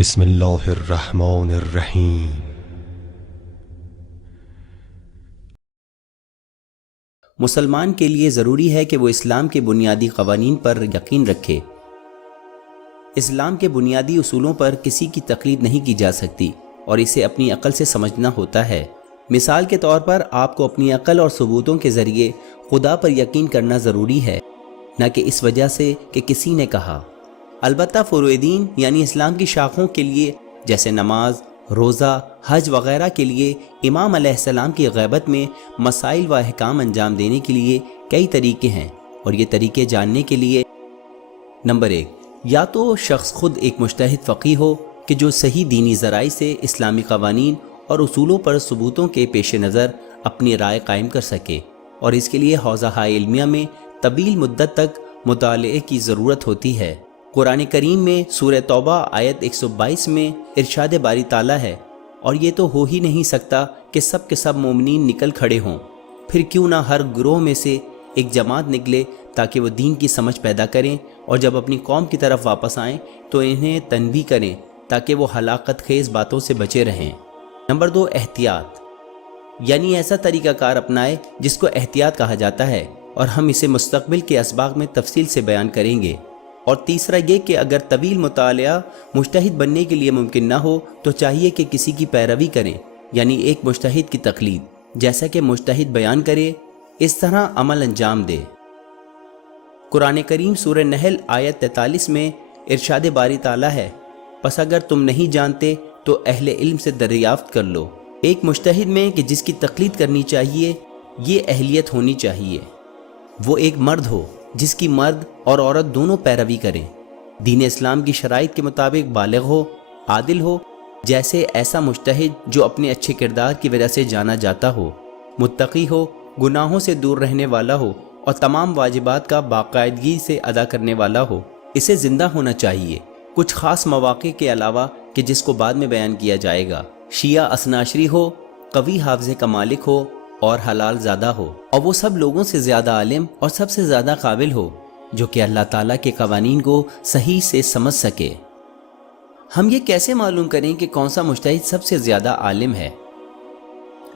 بسم اللہ الرحمن الرحیم۔ مسلمان کے لیے ضروری ہے کہ وہ اسلام کے بنیادی قوانین پر یقین رکھے۔ اسلام کے بنیادی اصولوں پر کسی کی تقلید نہیں کی جا سکتی اور اسے اپنی عقل سے سمجھنا ہوتا ہے۔ مثال کے طور پر آپ کو اپنی عقل اور ثبوتوں کے ذریعے خدا پر یقین کرنا ضروری ہے، نہ کہ اس وجہ سے کہ کسی نے کہا۔ البتہ فروع دین یعنی اسلام کی شاخوں کے لیے جیسے نماز، روزہ، حج وغیرہ کے لیے امام علیہ السلام کی غیبت میں مسائل و احکام انجام دینے کے لیے کئی طریقے ہیں، اور یہ طریقے جاننے کے لیے نمبر 1، یا تو شخص خود ایک مجتہد فقیہ ہو کہ جو صحیح دینی ذرائع سے اسلامی قوانین اور اصولوں پر ثبوتوں کے پیش نظر اپنی رائے قائم کر سکے، اور اس کے لیے حوزہ علمیہ میں طویل مدت تک مطالعے کی ضرورت ہوتی ہے۔ قرآن کریم میں سورہ توبہ آیت 122 میں ارشاد باری تعالیٰ ہے، اور یہ تو ہو ہی نہیں سکتا کہ سب کے سب مومنین نکل کھڑے ہوں، پھر کیوں نہ ہر گروہ میں سے ایک جماعت نکلے تاکہ وہ دین کی سمجھ پیدا کریں، اور جب اپنی قوم کی طرف واپس آئیں تو انہیں تنبیہ کریں تاکہ وہ ہلاکت خیز باتوں سے بچے رہیں۔ نمبر 2، احتیاط، یعنی ایسا طریقہ کار اپنائے جس کو احتیاط کہا جاتا ہے، اور ہم اسے مستقبل کے اسباق میں تفصیل سے بیان کریں گے۔ اور تیسرا یہ کہ اگر طویل مطالعہ مجتہد بننے کے لیے ممکن نہ ہو تو چاہیے کہ کسی کی پیروی کریں، یعنی ایک مجتہد کی تقلید، جیسا کہ مجتہد بیان کرے اس طرح عمل انجام دے۔ قرآن کریم سورہ نحل آیت 43 میں ارشاد باری تعالیٰ ہے، پس اگر تم نہیں جانتے تو اہل علم سے دریافت کر لو۔ ایک مجتہد میں کہ جس کی تقلید کرنی چاہیے یہ اہلیت ہونی چاہیے، وہ ایک مرد ہو جس کی مرد اور عورت دونوں پیروی کریں، دین اسلام کی شرائط کے مطابق بالغ ہو، عادل ہو، جیسے ایسا مجتہد جو اپنے اچھے کردار کی وجہ سے جانا جاتا ہو، متقی ہو، گناہوں سے دور رہنے والا ہو، اور تمام واجبات کا باقاعدگی سے ادا کرنے والا ہو۔ اسے زندہ ہونا چاہیے، کچھ خاص مواقع کے علاوہ کہ جس کو بعد میں بیان کیا جائے گا۔ شیعہ اثناعشری ہو، قوی حافظے کا مالک ہو، اور حلال زادہ ہو، اور وہ سب لوگوں سے زیادہ عالم اور سب سے زیادہ قابل ہو جو کہ اللہ تعالیٰ کے قوانین کو صحیح سے سمجھ سکے۔ ہم یہ کیسے معلوم کریں کہ کون سا مجتہد سب سے زیادہ عالم ہے؟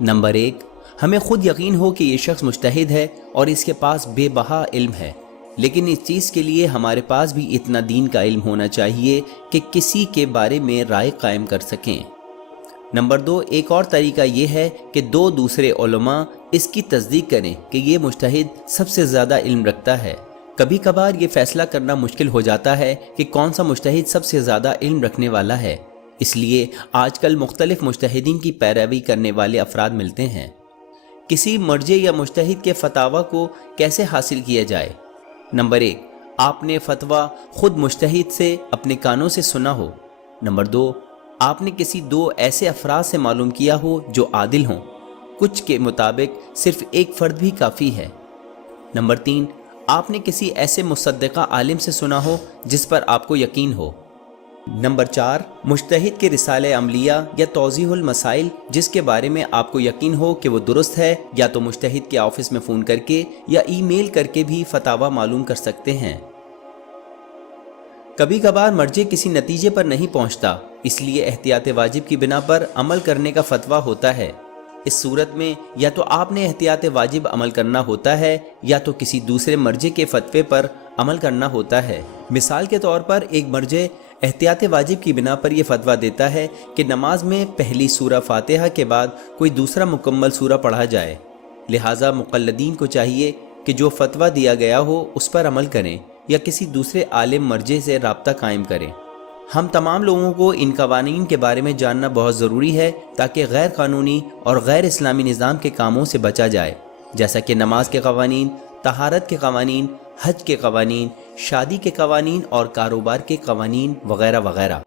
نمبر 1، ہمیں خود یقین ہو کہ یہ شخص مجتہد ہے اور اس کے پاس بے بہا علم ہے، لیکن اس چیز کے لیے ہمارے پاس بھی اتنا دین کا علم ہونا چاہیے کہ کسی کے بارے میں رائے قائم کر سکیں۔ نمبر 2، ایک اور طریقہ یہ ہے کہ 2 دوسرے علماء اس کی تصدیق کریں کہ یہ مجتہد سب سے زیادہ علم رکھتا ہے۔ کبھی کبھار یہ فیصلہ کرنا مشکل ہو جاتا ہے کہ کون سا مجتہد سب سے زیادہ علم رکھنے والا ہے، اس لیے آج کل مختلف مجتہدین کی پیروی کرنے والے افراد ملتے ہیں۔ کسی مرجع یا مجتہد کے فتاوی کو کیسے حاصل کیا جائے؟ نمبر 1، آپ نے فتویٰ خود مجتہد سے اپنے کانوں سے سنا ہو۔ نمبر 2، آپ نے کسی 2 ایسے افراد سے معلوم کیا ہو جو عادل ہوں، کچھ کے مطابق صرف ایک فرد بھی کافی ہے۔ نمبر 3، آپ نے کسی ایسے مصدقہ عالم سے سنا ہو جس پر آپ کو یقین ہو۔ نمبر 4، مجتہد کے رسالہ عملیہ یا توضیح المسائل جس کے بارے میں آپ کو یقین ہو کہ وہ درست ہے، یا تو مجتہد کے آفس میں فون کر کے یا ای میل کر کے بھی فتاوی معلوم کر سکتے ہیں۔ کبھی کبھار مرجع کسی نتیجے پر نہیں پہنچتا، اس لیے احتیاط واجب کی بنا پر عمل کرنے کا فتویٰ ہوتا ہے۔ اس صورت میں یا تو آپ نے احتیاط واجب عمل کرنا ہوتا ہے یا تو کسی دوسرے مرجع کے فتوے پر عمل کرنا ہوتا ہے۔ مثال کے طور پر ایک مرجع احتیاط واجب کی بنا پر یہ فتویٰ دیتا ہے کہ نماز میں پہلی سورہ فاتحہ کے بعد کوئی دوسرا مکمل سورہ پڑھا جائے، لہٰذا مقلدین کو چاہیے کہ جو فتویٰ دیا گیا ہو اس پر عمل کریں یا کسی دوسرے عالم مرجع سے رابطہ قائم کریں۔ ہم تمام لوگوں کو ان قوانین کے بارے میں جاننا بہت ضروری ہے تاکہ غیر قانونی اور غیر اسلامی نظام کے کاموں سے بچا جائے، جیسا کہ نماز کے قوانین، طہارت کے قوانین، حج کے قوانین، شادی کے قوانین اور کاروبار کے قوانین وغیرہ وغیرہ۔